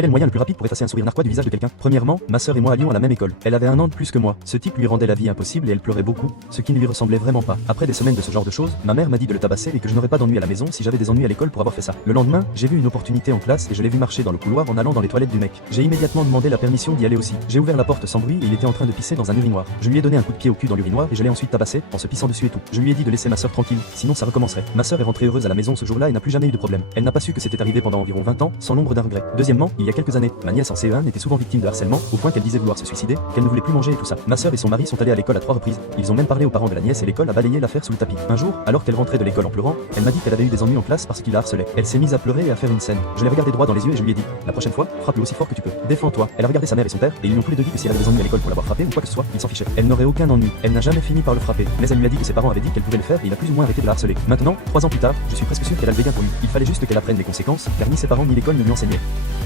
Quel est le moyen le plus rapide pour effacer un sourire narquois du visage de quelqu'un? Premièrement, ma sœur et moi allions à la même école. Elle avait un an de plus que moi. Ce type lui rendait la vie impossible et elle pleurait beaucoup, ce qui ne lui ressemblait vraiment pas. Après des semaines de ce genre de choses, ma mère m'a dit de le tabasser et que je n'aurais pas d'ennui à la maison si j'avais des ennuis à l'école pour avoir fait ça. Le lendemain, j'ai vu une opportunité en classe et je l'ai vu marcher dans le couloir en allant dans les toilettes du mec. J'ai immédiatement demandé la permission d'y aller aussi. J'ai ouvert la porte sans bruit et il était en train de pisser dans un urinoir. Je lui ai donné un coup de pied au cul dans l'urinoir et je l'ai ensuite tabassé en se pissant dessus et tout. Je lui ai dit de laisser ma sœur tranquille, sinon ça recommencerait. Ma sœur est rentrée heureuse à la maison ce jour-là et n'a plus jamais eu de problème. Elle n'a pas su que c'était arrivé pendant environ 20 ans, sans l'ombre d'un regret. Deuxièmement, il y a quelques années, ma nièce en CE1 était souvent victime de harcèlement, au point qu'elle disait vouloir se suicider, qu'elle ne voulait plus manger et tout ça. Ma sœur et son mari sont allés à l'école à 3 reprises. Ils ont même parlé aux parents de la nièce et l'école a balayé l'affaire sous le tapis. Un jour, alors qu'elle rentrait de l'école en pleurant, elle m'a dit qu'elle avait eu des ennuis en classe parce qu'il la harcelait. Elle s'est mise à pleurer et à faire une scène. Je l'ai regardé droit dans les yeux et je lui ai dit: la prochaine fois, frappe-le aussi fort que tu peux. Défends-toi. Elle a regardé sa mère et son père et ils lui ont tous les deux dit que si elle avait des ennuis à l'école pour l'avoir frappé ou quoi que ce soit, ils s'en fichaient. Elle n'aurait aucun ennui. Elle n'a jamais fini par le frapper, mais elle lui a dit que ses parents avaient dit qu'elle pouvait le faire et il a plus ou moins arrêté de la harceler. Maintenant, 3 ans plus tard, je suis presque sûr qu'elle a le béguin pour lui. Il fallait juste qu'elle apprenne les conséquences, car ni ses parents ni l'école ne lui enseignaient.